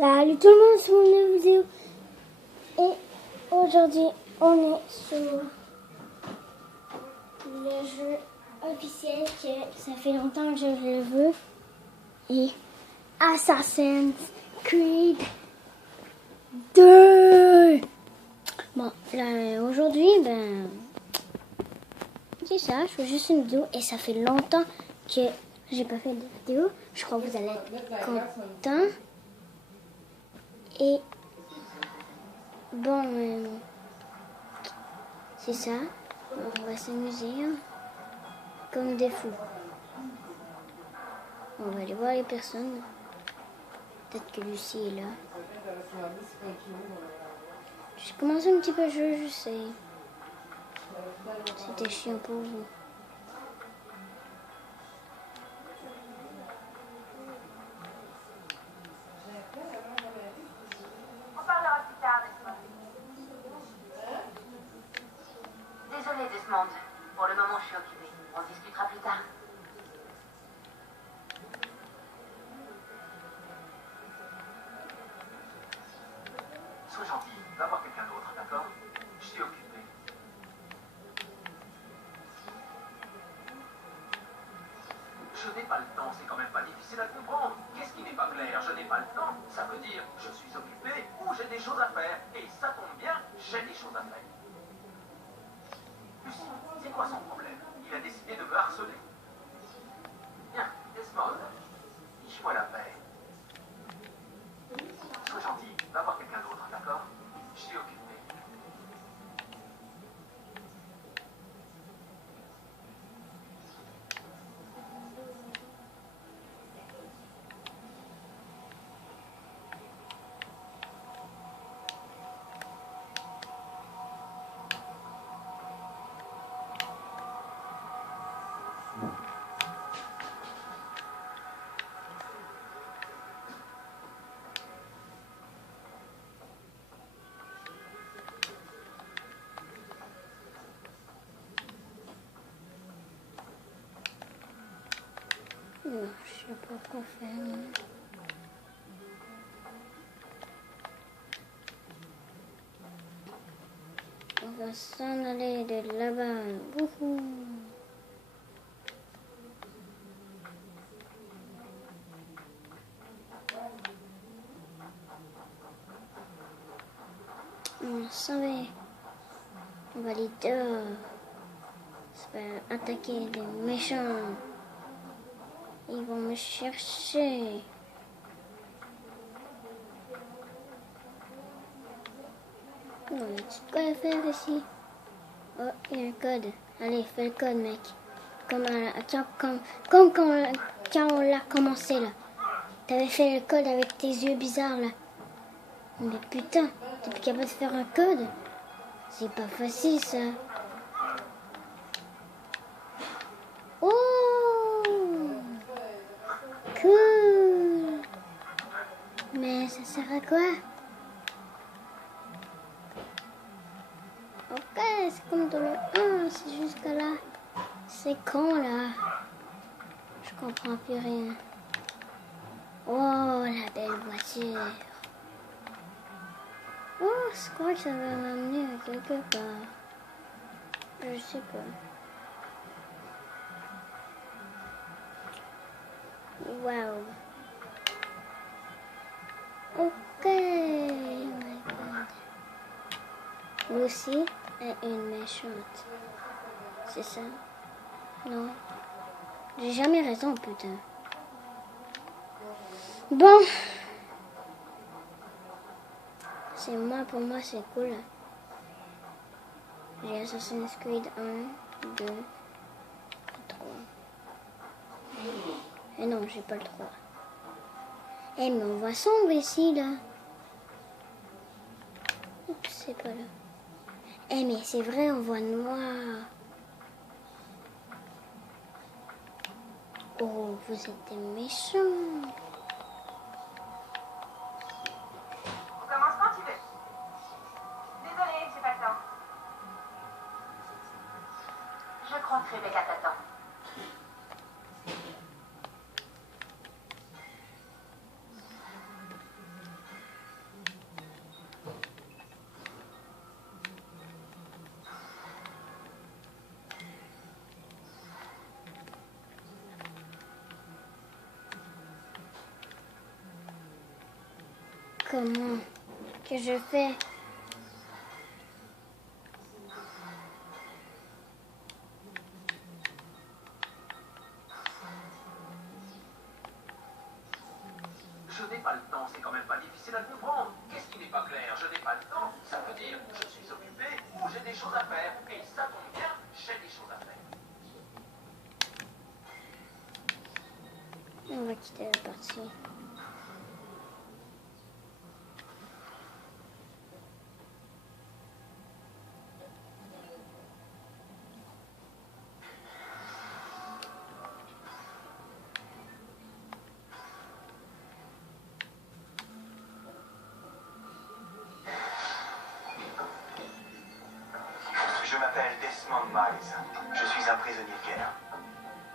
Salut tout le monde, c'est mon nouvelle vidéo. Et aujourd'hui, on est sur le jeu officiel que ça fait longtemps que je le veux. Et Assassin's Creed 2. Bon, là, aujourd'hui, c'est ça, je fais juste une vidéo. Et ça fait longtemps que j'ai pas fait de vidéo. Je crois que vous allez être contents. Et bon, c'est ça. On va s'amuser comme des fous. On va aller voir les personnes. Peut-être que Lucie est là. J'ai commencé un petit peu le jeu, je sais. C'était chiant pour vous. On parlera plus tard, Desmond. Désolé, Desmond. Pour le moment, je suis occupée. On discutera plus tard. Sois gentil, va voir quelqu'un d'autre, d'accord? Je suis occupé. Je n'ai pas le temps, c'est quand même pas difficile à comprendre. Qu'est-ce qui n'est pas clair? Je n'ai pas le temps. Ça veut dire je suis occupé ou j'ai des choses à faire. Et ça tombe bien, j'ai des choses à faire. Lucie, c'est quoi son problème? Il a décidé de me harceler. Viens, Desmond, fiche-moi la paix. Sois gentil, va voir quelqu'un d'autre, d'accord? Je suis occupé. Non, je sais pas quoi faire. On va s'en aller de là-bas. Wouhou. On s'en va. On va aller dehors. Ça va attaquer des méchants. Ils vont me chercher. Oh, y a quoi à faire ici? Oh, il y a un code. Allez, fais le code, mec. Comme quand on l'a commencé, là. T'avais fait le code avec tes yeux bizarres, là. Mais putain, t'es plus capable de faire un code? C'est pas facile, ça. Oh! Cool! Mais ça sert à quoi? Ok, c'est comme dans le 1, c'est jusqu'à là. C'est con, là. Je comprends plus rien. Oh, la belle voiture. Oh, je crois que ça va m'amener à quelque part. Je sais pas. Wow. Ok. Oh my god. Lucie est une méchante. C'est ça? Non. J'ai jamais raison, putain. Bon. C'est moi, pour moi, c'est cool. J'ai Assassin's Creed 1, 2, 3. Et non, j'ai pas le 3. Eh, mais on voit sombre ici, là. Oups, c'est pas là. Eh, mais c'est vrai, on voit noir. Oh, vous êtes des méchants. On commence quand tu veux. Désolée, j'ai pas le temps. Je crois que Rebecca t'attend. Comment que je fais? Je n'ai pas le temps, c'est quand même pas difficile à comprendre. Qu'est-ce qui n'est pas clair? Je n'ai pas le temps, ça veut dire je suis occupé ou j'ai des choses à faire. Et ça tombe bien, j'ai des choses à faire. On va quitter la partie. Je m'appelle Desmond Miles. Je suis un prisonnier de guerre.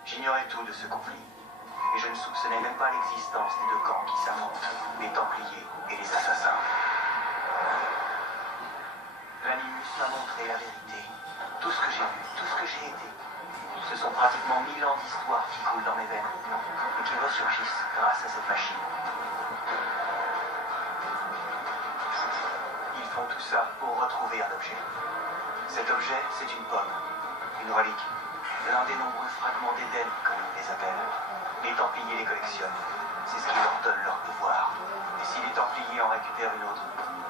J'ignorais tout de ce conflit. Et je ne soupçonnais même pas l'existence des deux camps qui s'affrontent, les Templiers et les assassins. L'Animus m'a montré la vérité. Tout ce que j'ai vu, tout ce que j'ai été. Ce sont pratiquement 1000 ans d'histoire qui coulent dans mes veines et qui ressurgissent grâce à cette machine. Ils font tout ça pour retrouver un objet. Cet objet, c'est une pomme, une relique, l'un des nombreux fragments d'Éden, comme on les appelle. Les Templiers les collectionnent. C'est ce qui leur donne leur pouvoir. Et si les Templiers en récupèrent une autre,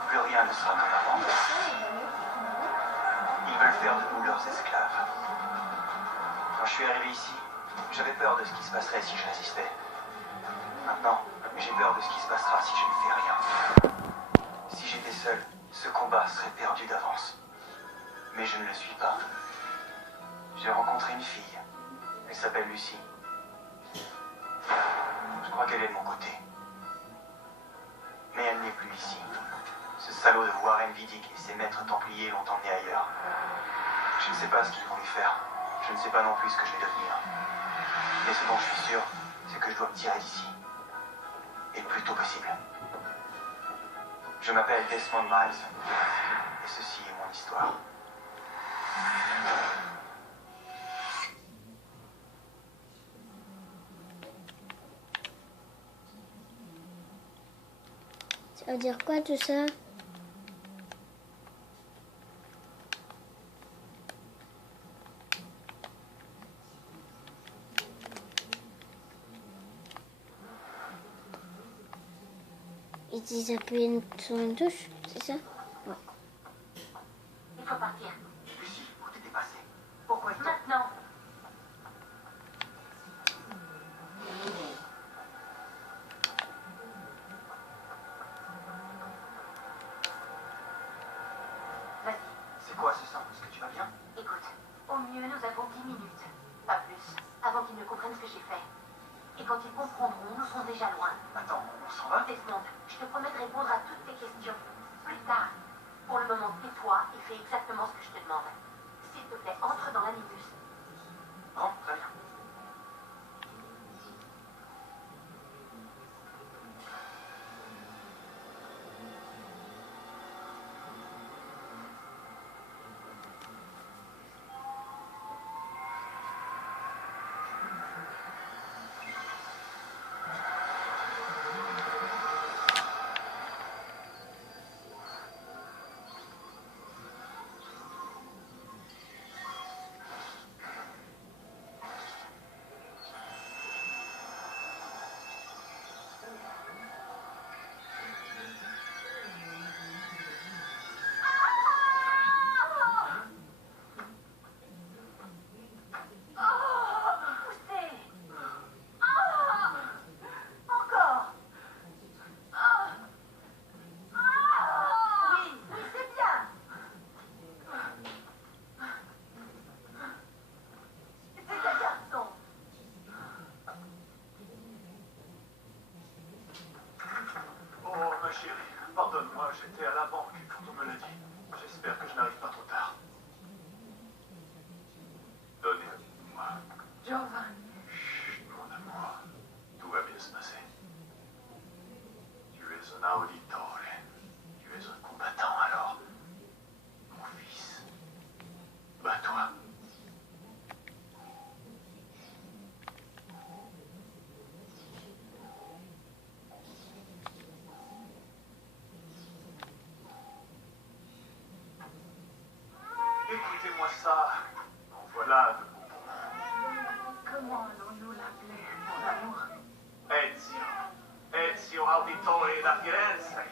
plus rien ne sera comme avant. Ils veulent faire de nous leurs esclaves. Quand je suis arrivé ici, j'avais peur de ce qui se passerait si je résistais. Maintenant, j'ai peur de ce qui se passera si je ne fais rien. Si j'étais seul, ce combat serait perdu d'avance. Mais je ne le suis pas. J'ai rencontré une fille. Elle s'appelle Lucie. Je crois qu'elle est de mon côté. Mais elle n'est plus ici. Ce salaud de Warren Vidic et ses maîtres templiers l'ont emmené ailleurs. Je ne sais pas ce qu'ils vont lui faire. Je ne sais pas non plus ce que je vais devenir. Mais ce dont je suis sûr, c'est que je dois me tirer d'ici. Et le plus tôt possible. Je m'appelle Desmond Miles. Et ceci est mon histoire. Ça veut dire quoi tout ça? Ils disent appuyer sur une touche, c'est ça? Ouais. Il faut partir. Lucie, où t'étais passée? Pourquoi maintenant? Vas-y, C'est quoi ce sang? Est-ce que tu vas bien? écoute. Au mieux, nous avons 10 minutes. Pas plus. Avant qu'ils ne comprennent ce que j'ai fait. Et quand ils comprendront, nous serons déjà loin. Attends, on s'en va? Desmond, je te promets de répondre à toutes tes questions. Plus tard. Pour le moment, tais-toi et fais exactement ce que je te demande. S'il te plaît, entre dans l'animus. Bon, très bien. Poussez. Encore. Oui, oui, c'est bien. C'est un garçon. Oh, ma chérie, pardonne-moi, j'étais à la banque quand on me l'a dit. J'espère que je n'arrive pas trop tard. Donnez-moi. Giovanni. Chut, mon amour. Tout va bien se passer. Tu es un auditore. Tu es un combattant, alors. Mon fils. Bats-toi. pazienza.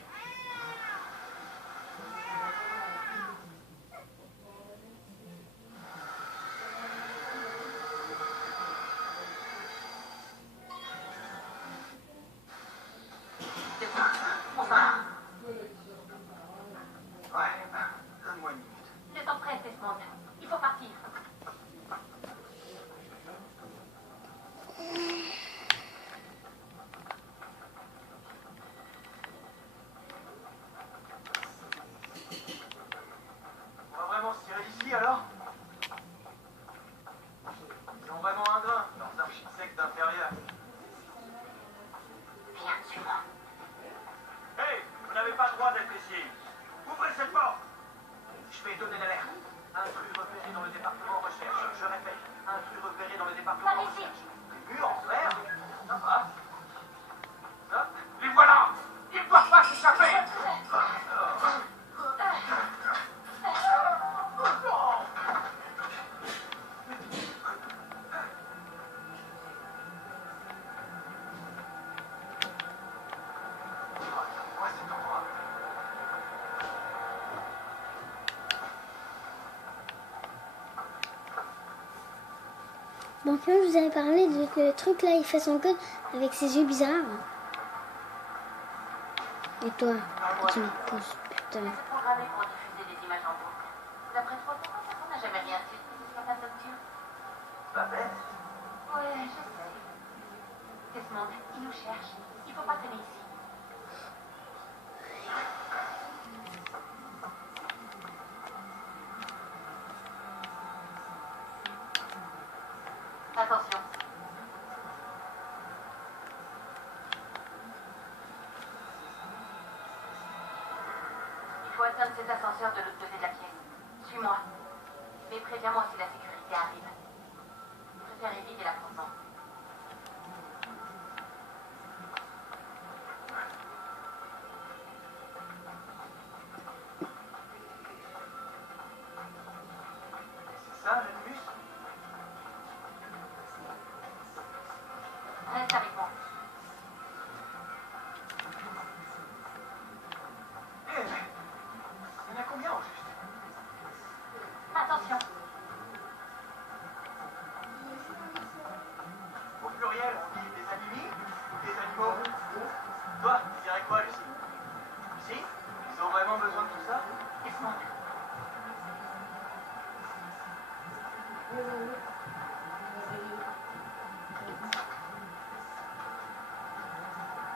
On s'en va. Ouais, donne-moi une minute. Le temps presse, Desmond. Il faut partir. On va vraiment se tirer d'ici alors? Ils ont vraiment un grain, leurs architectes inférieurs. Viens, suis-moi. Hey, vous n'avez pas le droit d'être ici. Ouvrez cette porte. Je vais donner l'alerte. Intrus repéré dans le département recherche. Je répète, intrus repéré dans le département Par ici. recherche. Les murs en fer. Ça va. Hop. Les voilà. Ils ne doivent pas s'échapper. Moi, cet endroit. Bon, quand je vous avais parlé de que le truc là, il fait son code avec ses yeux bizarres. Et toi, tu me poses, putain. C'est programmé pour diffuser des images en boucle. D'après toi, pourquoi personne n'a jamais rien su de ce capable nocturne? Pas bête. Ouais, je sais. Desmond, il nous cherche. Il faut pas traîner ici. Attention. Il faut atteindre cet ascenseur de l'autre côté de la pièce. Suis-moi. Mais préviens-moi si la sécurité arrive. Je préfère éviter l'affrontement. C'est ça, l'animus? Reste avec moi. Eh, mais il y en a combien au juste? Attention. Au pluriel, on dit des animés ou des animaux? Toi, tu dirais quoi, Lucie? Lucie? Ils ont vraiment besoin de tout ça? Desmond.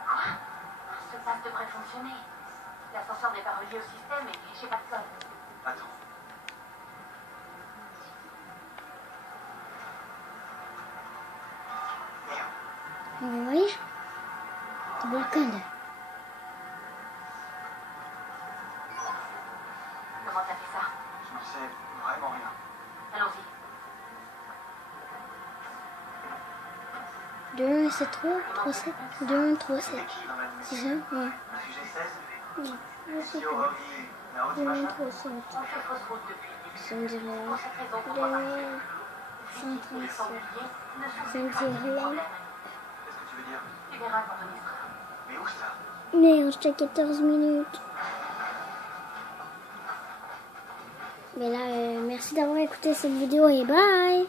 Quoi? Ce passe devrait fonctionner. L'ascenseur n'est pas relié au système et j'ai pas de code. Attends. Merde. Vous voyez? C'est bon le code. Comment t'as fait ça? Je n'en sais vraiment rien. Allons-y. 2, 1, c'est 3, 3, 7. 2, 1, 3, 7. C'était qui dans l'animus? C'est ça? Ouais. Le sujet 16? Oui. Je sais Monsieur pas. Romy, là-haut du 2, 1, machin? 3, 7. On fait fausse route depuis le début. Ça me dirait. Pour cette raison, on 2, va partir. 137. Les sangliers ne sont Ça me plus un dirait. problème. Qu'est-ce que tu veux dire? Tu verras quand on y sera. Mais où ça? Merde, j'étais à 14 minutes. Mais là, merci d'avoir écouté cette vidéo et bye!